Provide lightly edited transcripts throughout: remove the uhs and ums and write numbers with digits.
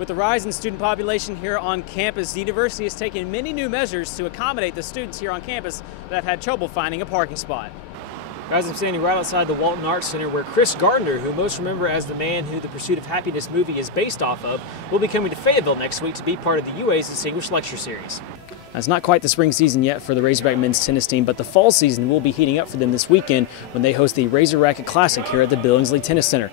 With the rise in student population here on campus, the university has taken many new measures to accommodate the students here on campus that have had trouble finding a parking spot. Guys, I'm standing right outside the Walton Arts Center where Chris Gardner, who most remember as the man who the Pursuit of Happiness movie is based off of, will be coming to Fayetteville next week to be part of the UA's Distinguished Lecture Series. Now, it's not quite the spring season yet for the Razorback men's tennis team, but the fall season will be heating up for them this weekend when they host the Razor Racket Classic here at the Billingsley Tennis Center.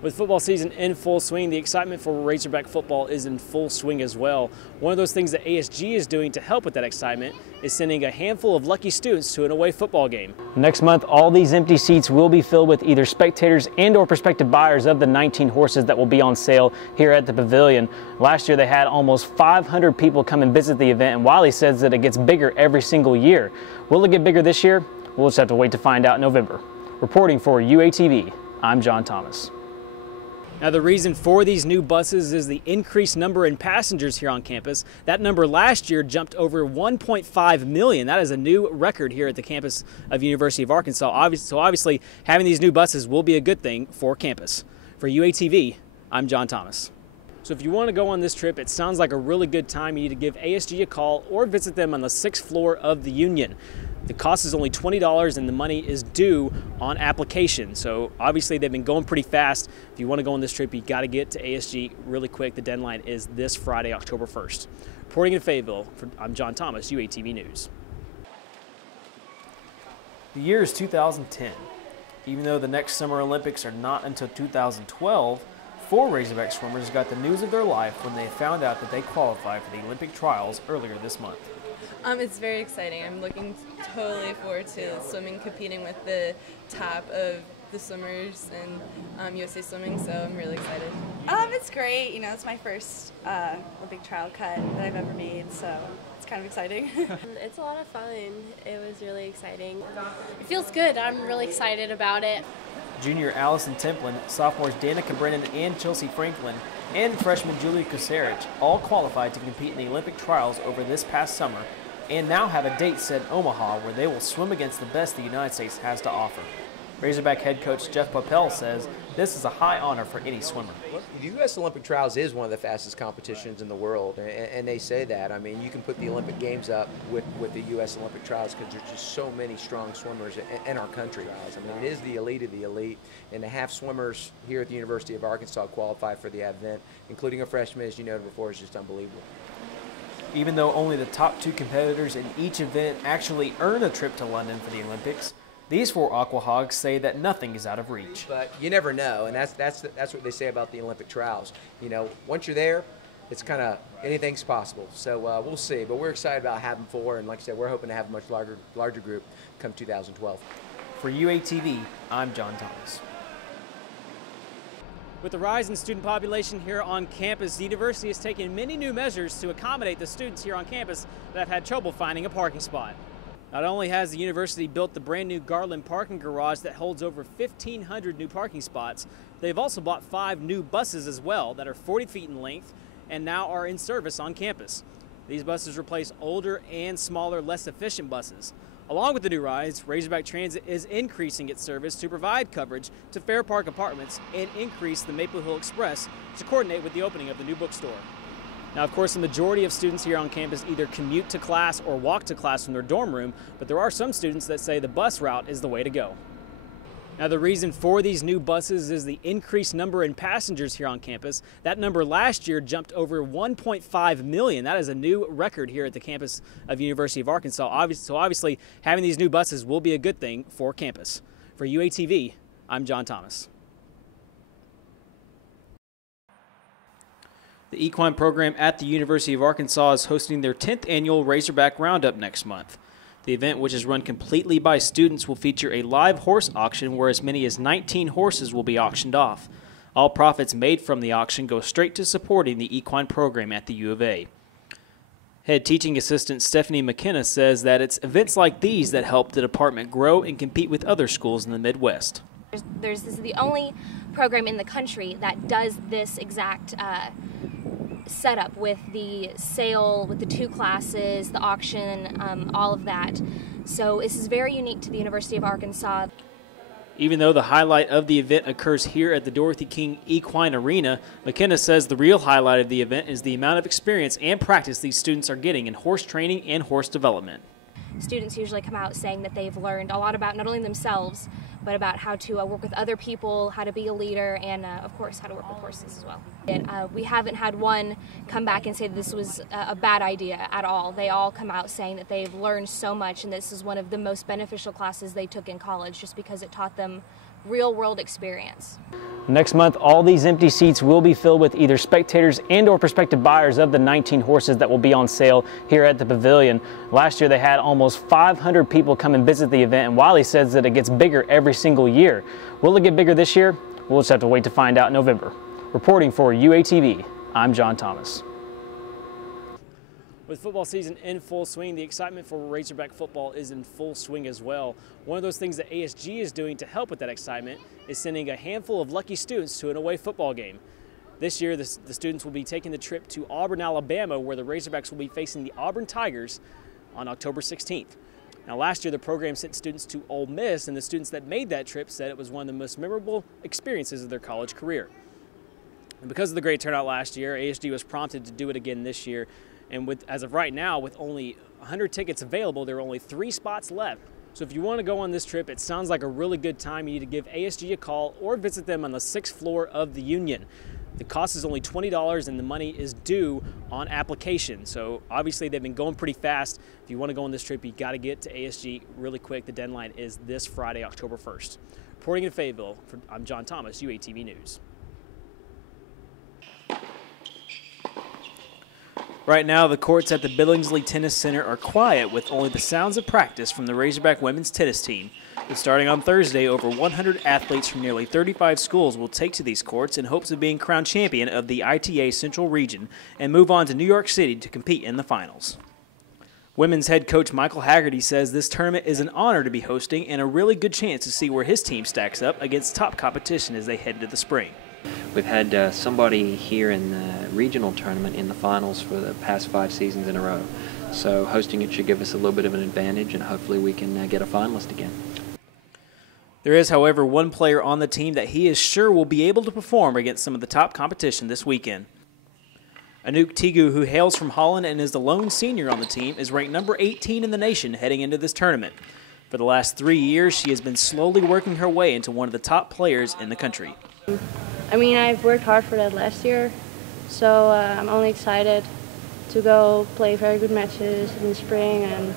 With football season in full swing, the excitement for Razorback football is in full swing as well. One of those things that ASG is doing to help with that excitement is sending a handful of lucky students to an away football game. Next month, all these empty seats will be filled with either spectators and or prospective buyers of the 19 horses that will be on sale here at the pavilion. Last year, they had almost 500 people come and visit the event, and Wiley says that it gets bigger every single year. Will it get bigger this year? We'll just have to wait to find out in November. Reporting for UATV, I'm John Thomas. Now, the reason for these new buses is the increased number in passengers here on campus. That number last year jumped over 1.5 million. That is a new record here at the campus of University of Arkansas. So obviously, having these new buses will be a good thing for campus. For UATV, I'm John Thomas. So if you want to go on this trip, it sounds like a really good time. You need to give ASG a call or visit them on the 6th floor of the Union. The cost is only $20 and the money is due on application. So obviously they've been going pretty fast. If you want to go on this trip, you got to get to ASG really quick. The deadline is this Friday, October 1st. Reporting in Fayetteville, I'm John Thomas, UATV News. The year is 2010. Even though the next Summer Olympics are not until 2012, 4 Razorback swimmers got the news of their life when they found out that they qualified for the Olympic trials earlier this month. It's very exciting. I'm looking totally forward to swimming, competing with the top of the swimmers in USA Swimming, so I'm really excited. It's great. You know, it's my first Olympic trial cut that I've ever made, so it's kind of exciting. It's a lot of fun. It was really exciting. It feels good. I'm really excited about it. Junior Allison Templin, sophomores Danica Brennan and Chelsea Franklin, and freshman Julia Kucerich all qualified to compete in the Olympic trials over this past summer and now have a date set in Omaha where they will swim against the best the United States has to offer. Razorback head coach Jeff Popel says this is a high honor for any swimmer. The U.S. Olympic Trials is one of the fastest competitions in the world, and they say that. I mean, you can put the Olympic Games up with the U.S. Olympic Trials because there's just so many strong swimmers in our country. I mean, it is the elite of the elite, and to have swimmers here at the University of Arkansas qualify for the event, including a freshman, as you noted before, is just unbelievable. Even though only the top 2 competitors in each event actually earn a trip to London for the Olympics, these 4 Aquahogs say that nothing is out of reach. But you never know, and that's what they say about the Olympic trials. You know, once you're there, it's kind of anything's possible. So we'll see. But we're excited about having 4, and like I said, we're hoping to have a much larger group come 2012. For UATV, I'm John Thomas. With the rise in student population here on campus, the university has taken many new measures to accommodate the students here on campus that have had trouble finding a parking spot. Not only has the university built the brand new Garland parking garage that holds over 1,500 new parking spots, they've also bought 5 new buses as well that are 40 feet in length and now are in service on campus. These buses replace older and smaller, less efficient buses. Along with the new rides, Razorback Transit is increasing its service to provide coverage to Fair Park Apartments and increase the Maple Hill Express to coordinate with the opening of the new bookstore. Now, of course, the majority of students here on campus either commute to class or walk to class from their dorm room, but there are some students that say the bus route is the way to go. Now, the reason for these new buses is the increased number in passengers here on campus. That number last year jumped over 1.5 million. That is a new record here at the campus of University of Arkansas. So obviously, having these new buses will be a good thing for campus. For UATV, I'm John Thomas. The equine program at the University of Arkansas is hosting their 10th annual Razorback Roundup next month. The event, which is run completely by students, will feature a live horse auction where as many as 19 horses will be auctioned off. All profits made from the auction go straight to supporting the equine program at the U of A. Head teaching assistant Stephanie McKenna says that it's events like these that help the department grow and compete with other schools in the Midwest. This is the only program in the country that does this exact setup with the sale, with the 2 classes, the auction, all of that. So this is very unique to the University of Arkansas. Even though the highlight of the event occurs here at the Dorothy King Equine Arena, McKenna says the real highlight of the event is the amount of experience and practice these students are getting in horse training and horse development. Students usually come out saying that they've learned a lot about not only themselves, but about how to work with other people, how to be a leader, and of course, how to work with horses as well. And, we haven't had one come back and say that this was a bad idea at all. They all come out saying that they've learned so much, and this is one of the most beneficial classes they took in college just because it taught them real-world experience. Next month, all these empty seats will be filled with either spectators and or prospective buyers of the 19 horses that will be on sale here at the pavilion. Last year, they had almost 500 people come and visit the event, and Wiley says that it gets bigger every single year. Will it get bigger this year? We'll just have to wait to find out in November. Reporting for UATV, I'm John Thomas. With football season in full swing, the excitement for Razorback football is in full swing as well. One of those things that ASG is doing to help with that excitement is sending a handful of lucky students to an away football game. This year, the students will be taking the trip to Auburn, Alabama, where the Razorbacks will be facing the Auburn Tigers on October 16th. Now, last year, the program sent students to Ole Miss, and the students that made that trip said it was one of the most memorable experiences of their college career. And because of the great turnout last year, ASG was prompted to do it again this year. And as of right now, with only 100 tickets available, there are only 3 spots left. So if you want to go on this trip, it sounds like a really good time. You need to give ASG a call or visit them on the 6th floor of the Union. The cost is only $20 and the money is due on application. So obviously they've been going pretty fast. If you want to go on this trip, you got to get to ASG really quick. The deadline is this Friday, October 1st. Reporting in Fayetteville, I'm John Thomas, UATV News. Right now, the courts at the Billingsley Tennis Center are quiet with only the sounds of practice from the Razorback women's tennis team. But starting on Thursday, over 100 athletes from nearly 35 schools will take to these courts in hopes of being crowned champion of the ITA Central Region and move on to New York City to compete in the finals. Women's head coach Michael Haggerty says this tournament is an honor to be hosting and a really good chance to see where his team stacks up against top competition as they head into the spring. We've had somebody here in the regional tournament in the finals for the past 5 seasons in a row. So hosting it should give us a little bit of an advantage, and hopefully we can get a finalist again. There is, however, one player on the team that he is sure will be able to perform against some of the top competition this weekend. Anouk Tigu, who hails from Holland and is the lone senior on the team, is ranked number 18 in the nation heading into this tournament. For the last 3 years, she has been slowly working her way into one of the top players in the country. I mean, I've worked hard for that last year, so I'm only excited to go play very good matches in the spring. And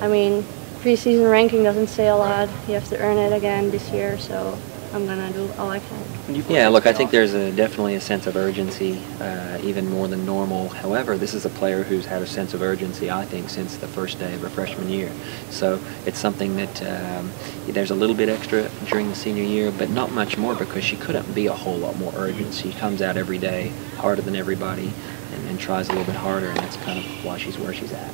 I mean, preseason ranking doesn't say a lot. You have to earn it again this year, so I'm gonna do all I can. Yeah, look, I think there's definitely a sense of urgency, even more than normal. However, this is a player who's had a sense of urgency, I think, since the first day of her freshman year. So it's something that there's a little bit extra during the senior year, but not much more because she couldn't be a whole lot more urgent. She comes out every day harder than everybody and tries a little bit harder, and that's kind of why she's where she's at.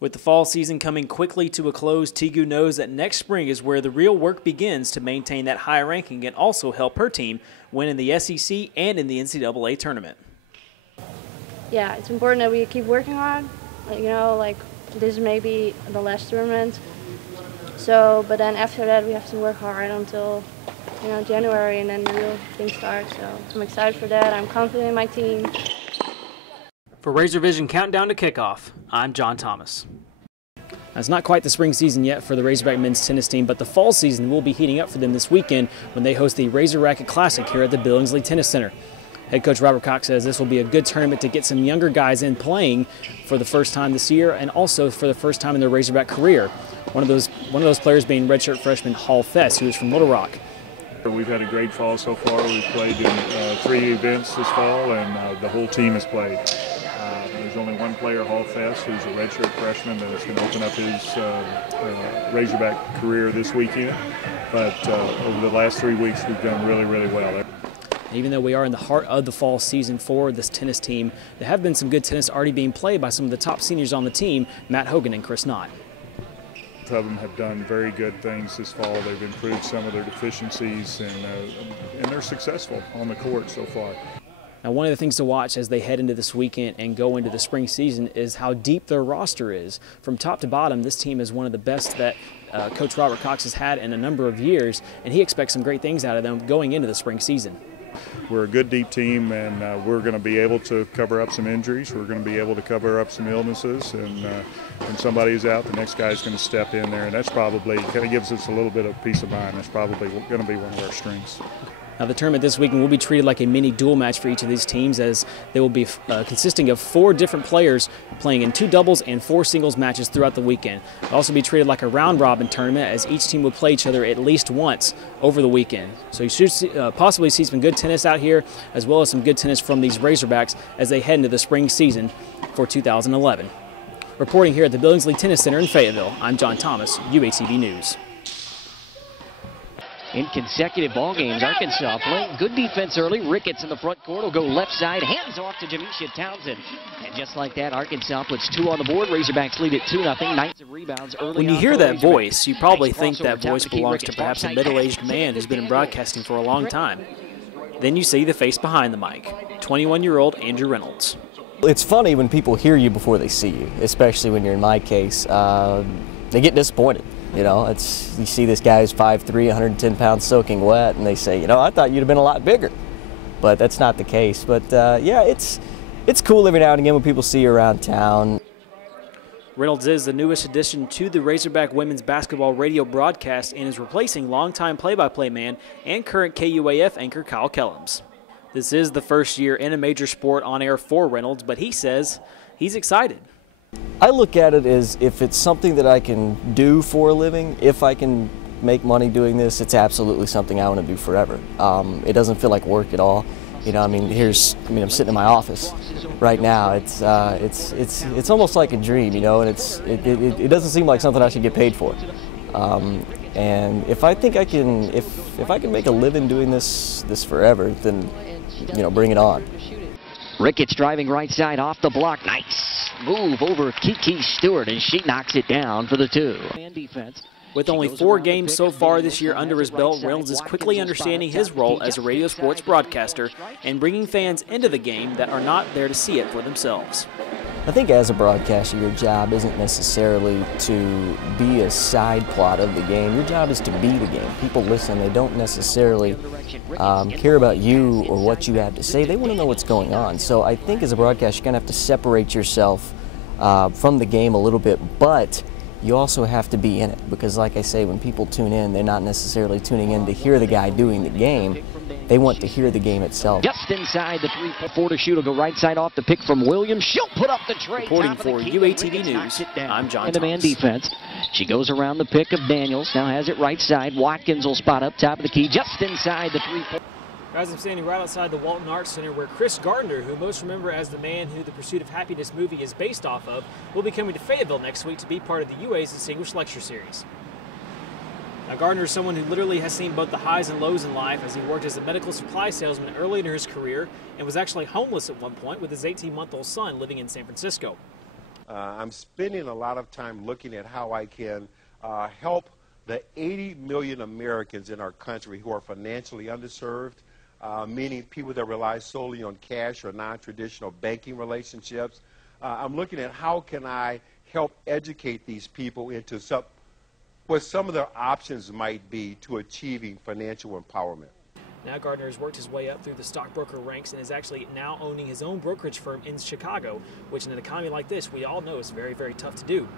With the fall season coming quickly to a close, Tigu knows that next spring is where the real work begins to maintain that high ranking and also help her team win in the SEC and in the NCAA tournament. Yeah, it's important that we keep working on. You know, like this may be the last tournament. So, but then after that, we have to work hard until January, and then the real thing starts. So I'm excited for that. I'm confident in my team. For Razor Vision Countdown to Kickoff, I'm John Thomas. Now, it's not quite the spring season yet for the Razorback men's tennis team, but the fall season will be heating up for them this weekend when they host the Razor Racket Classic here at the Billingsley Tennis Center. Head coach Robert Cox says this will be a good tournament to get some younger guys in playing for the first time this year and also for the first time in their Razorback career. One of those players being redshirt freshman Hall Fess, who is from Little Rock. We've had a great fall so far. We've played in 3 events this fall, and the whole team has played. There's only one player, Hall Fess, who's a redshirt freshman that is going to open up his Razorback career this weekend. But over the last 3 weeks, we've done really, really well. Even though we are in the heart of the fall season for this tennis team, there have been some good tennis already being played by some of the top seniors on the team, Matt Hogan and Chris Knott. Both of them have done very good things this fall. They've improved some of their deficiencies, and they're successful on the court so far. Now, one of the things to watch as they head into this weekend and go into the spring season is how deep their roster is. From top to bottom, this team is one of the best that that Coach Robert Cox has had in a number of years, and he expects some great things out of them going into the spring season. We're a good deep team, and we're going to be able to cover up some injuries. We're going to be able to cover up some illnesses, and when somebody's out, the next guy's going to step in there, and that's probably kind of gives us a little bit of peace of mind. That's probably going to be one of our strengths. Now, the tournament this weekend will be treated like a mini dual match for each of these teams, as they will be consisting of 4 different players playing in 2 doubles and 4 singles matches throughout the weekend. It'll also be treated like a round-robin tournament, as each team will play each other at least once over the weekend. So you should possibly see some good tennis out here, as well as some good tennis from these Razorbacks as they head into the spring season for 2011. Reporting here at the Billingsley Tennis Center in Fayetteville, I'm John Thomas, UATV News. In consecutive ball games, Arkansas playing good defense early. Ricketts in the front court will go left side, hands off to Jamisha Townsend. And just like that, Arkansas puts 2 on the board. Razorbacks lead at 2-0. 9 rebounds early. When you hear that voice, you probably think that voice belongs to perhaps a middle-aged man who's been in broadcasting for a long time. Then you see the face behind the mic, 21-year-old Andrew Reynolds. It's funny when people hear you before they see you, especially when you're in my case. They get disappointed. You know, you see this guy who's 5'3", 110 pounds soaking wet, and they say, you know, I thought you'd have been a lot bigger. But that's not the case. But yeah, it's cool every now and again when people see you around town. Reynolds is the newest addition to the Razorback women's basketball radio broadcast and is replacing longtime play-by-play man and current KUAF anchor Kyle Kellums. This is the first year in a major sport on air for Reynolds, but he says he's excited. I look at it as if it's something that I can do for a living, if I can make money doing this, it's absolutely something I want to do forever. It doesn't feel like work at all. You know, I mean, I'm sitting in my office right now. It's almost like a dream, you know, and it doesn't seem like something I should get paid for. And if I think I can, if I can make a living doing this forever, then, you know, bring it on. Ricketts driving right side off the block. Nice move over Kiki Stewart, and she knocks it down for the 2. And defense. With only 4 games so far this year under his belt, Reynolds is quickly understanding his role as a radio sports broadcaster and bringing fans into the game that are not there to see it for themselves. I think as a broadcaster, your job isn't necessarily to be a side plot of the game. Your job is to be the game. People listen. They don't necessarily care about you or what you have to say. They want to know what's going on. So I think as a broadcaster, you're going to have to separate yourself from the game a little bit, but you also have to be in it, because like I say, when people tune in, they're not necessarily tuning in to hear the guy doing the game. They want to hear the game itself. Just inside the 3-4 to shoot. Will go right side off the pick from Williams. She'll put up the tray. Reporting for UATV News, I'm John in the man defense. She goes around the pick of Daniels. Now has it right side. Watkins will spot up top of the key. Just inside the 3-4. Guys, I'm standing right outside the Walton Arts Center, where Chris Gardner, who most remember as the man who The Pursuit of Happiness movie is based off of, will be coming to Fayetteville next week to be part of the UA's Distinguished Lecture Series. Now, Gardner is someone who literally has seen both the highs and lows in life, as he worked as a medical supply salesman early in his career and was actually homeless at one point with his 18-month-old son living in San Francisco. I'm spending a lot of time looking at how I can help the 80 million Americans in our country who are financially underserved, meaning people that rely solely on cash or non-traditional banking relationships. I'm looking at how can I help educate these people into what some of their options might be to achieving financial empowerment. Now Gardner has worked his way up through the stockbroker ranks and is actually now owning his own brokerage firm in Chicago, which in an economy like this, we all know is very, very tough to do.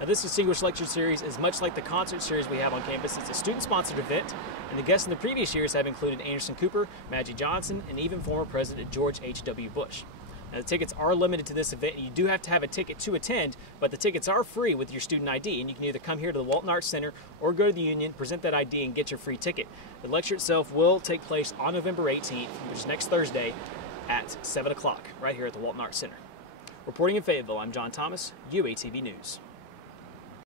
Now, this Distinguished Lecture Series is much like the concert series we have on campus. It's a student-sponsored event, and the guests in the previous years have included Anderson Cooper, Magic Johnson, and even former President George H.W. Bush. Now, the tickets are limited to this event, and you do have to have a ticket to attend, but the tickets are free with your student ID, and you can either come here to the Walton Arts Center or go to the Union, present that ID, and get your free ticket. The lecture itself will take place on November 18th, which is next Thursday, at 7 o'clock, right here at the Walton Arts Center. Reporting in Fayetteville, I'm John Thomas, UATV News.